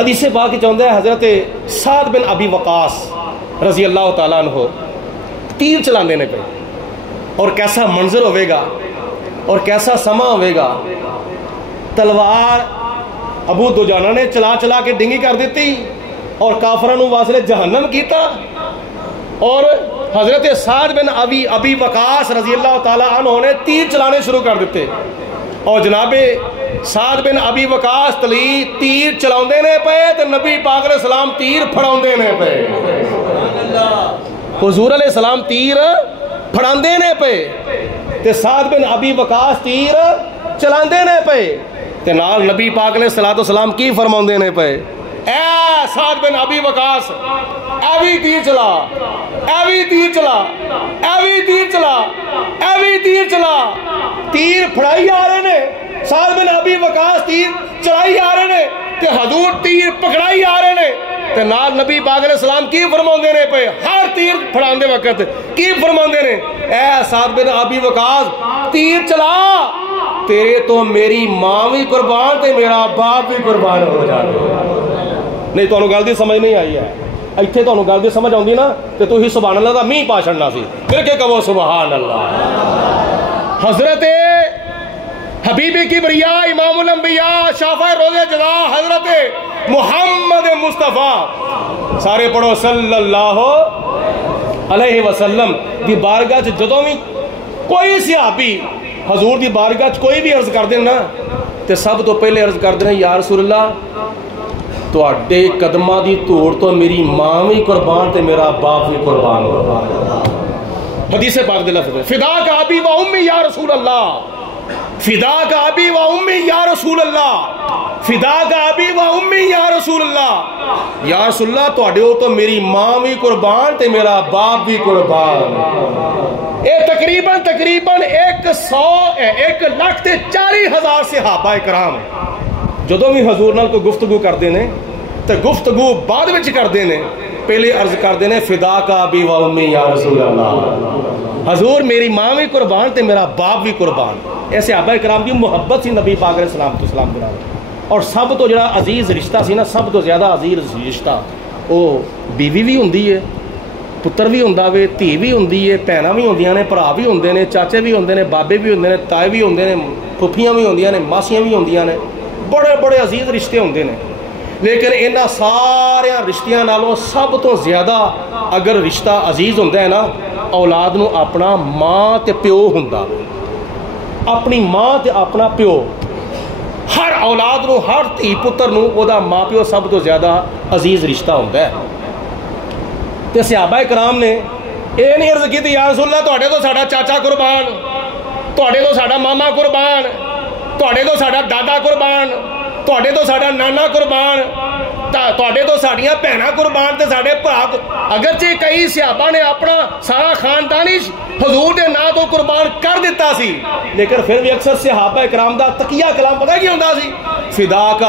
حدیث پاک چاہتا ہے حضرت سعد بن ابی وقاص رضی اللہ تعالیٰ عنہ تیر چلا دینے پہ، اور کیسا منظر ہوئے گا اور کیسا سما ہوئے گا۔ تلوار ابو دجانہ نے چلا کے ڈنگی کر دیتی اور کافراں نو واصل جہنم کیتا، اور حضرت سعد بن ابی وقاص رضی اللہ تعالیٰ عنہ نے تیر چلانے شروع کر دیتے، اور جناب سعد بن ابی وقاص تیر چلاؤندے نے پے تے نبی پاک علیہ السلام تیر پھڑاؤندے نے پے۔ حضور علیہ السلام تیر پھڑاندے نے پے تے سعد بن ابی وقاص تیر چلاندے نے پے تے نال نبی پاک علیہ السلام کی فرماؤندے نے پے، اے سعد بن ابی وقاص ایوی تیر چلا، ایوی تیر چلا، ایوی تیر چلا، ایوی تیر چلا۔ تیر پھڑائی آ رہے نے، سعد بن ابی وقاص تیر چلائی آ رہے نے تے حضور تیر پکڑائی آ رہے نے تے نال نبی پاک علیہ السلام کی فرماؤندے نے پے ہر تیر پھڑاندے وقت کی فرماؤندے نے، اے سعد بن ابی وقاص تیر چلا، تیرے تو میری ماں بھی قربان تے میرا باپ بھی قربان ہو جائے۔ نہیں تو گل دی سمجھ نہیں آئی ہے، ایتھے تو گل دی سمجھ آؤندی نا تے تو ہی سبحان اللہ دا میہ پا چھڑنا سی، پھر کے کہو سبحان اللہ۔ حضرت حبیب کبریاء امام الانبیاء شافع روز جزا حضرت محمد مصطفیٰ، سارے پڑھو صلی اللہ علیہ وسلم دی بارگاہ جدوں بھی کوئی صحابی حضور دی بارگاہ کوئی بھی عرض کر دینا تے سب تو پہلے عرض کر دینا یا رسول اللہ تو اڈے قدمہ دی توڑ تو میری ماں بھی قربان تے میرا باپ بھی قربان ہو۔ حدیث پاک دے لفظ فدا کا ابی و امی یا رسول اللہ، فدا کا ابی و امی یا رسول اللہ، فدا کا ابی و امی یا رسول اللہ، یا رسول اللہ تو اڈے تو میری ماں بھی قربان تے میرا باپ بھی قربان۔ اے تقریباً 1,40,000 صحابہ کرام جدوں بھی حضور نال کوئی گفتگو کردے نے تے گفتگو بعد وچ کردے نے، پہلے عرض کردے نے فدا کا ابی و امی یا رسول اللہ، حضور میری ماں بھی قربان تے میرا باپ بھی قربان۔ اے صحابہ کرام کی محبت سی نبی پاک علیہ السلام دے نال، اور سب تو جڑا عزیز رشتہ سی نا، سب تو زیادہ عزیز رشتہ وہ بیوی بھی ہوندی ہے، پتر بھی ہوندا وے، دھی بھی ہوندی ہے، بھیناں بھی ہوندیاں نے، بھرا بھی ہوندے نے، چاچے بھی ہوندے نے، بابے بھی ہوندے نے، تائے بھی ہوندے نے، پھپھیاں بھی ہوندیاں نے، ماسیاں بھی ہوندیاں نے، بڑے بڑے عزیز رشتے ہوندے نے۔ لیکن انہاں سارے رشتیاں نالوں سب تو زیادہ اگر رشتہ عزیز ہوندا ہے نا، اولاد نو اپنا ماں تے پیو ہوندا، اپنی ماں تے اپنا پیو، ہر اولاد نو، ہر دھی پتر نو او دا ماں پیو سب تو زیادہ عزیز رشتہ ہوندا ہے۔ تے صحابہ کرام نے اے نہیں عرض کیتی یا رسول اللہ تواڈے تو ساڈا چاچا قربان، تواڈے تو ساڈا ماما قربان، تواڈے تو ساڈا دادا قربان، ਤੁਹਾਡੇ ਤੋਂ ਸਾਡਾ ਨਾਨਾ ਕੁਰਬਾਨ, ਤੁਹਾਡੇ ਤੋਂ ਸਾਡੀਆਂ ਭੈਣਾਂ ਕੁਰਬਾਨ ਤੇ ਸਾਡੇ ਭਰਾ। ਅਗਰਚੇ ਕਈ ਸਹਾਬਾ ਨੇ ਆਪਣਾ ਸਾਰਾ ਖਾਨਦਾਨ ਹੀ ਹਜ਼ੂਰ ਦੇ ਨਾਂ ਤੋਂ ਕੁਰਬਾਨ ਕਰ ਦਿੱਤਾ ਸੀ, ਲੇਕਿਨ ਫਿਰ ਵੀ ਅਕਸਰ ਸਹਾਬਾ ਇਕਰਾਮ ਦਾ ਤਕੀਆ ਕਲਾਮ ਪਤਾ ਕੀ ਹੁੰਦਾ ਸੀ? ਫਿਦਾਕਾ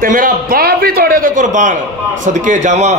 ਤੇ ਮੇਰਾ ਬਾਪ ਵੀ ਤੁਹਾਡੇ ਤੋਂ ਕੁਰਬਾਨ। ਸਦਕੇ ਜਾਵਾਂ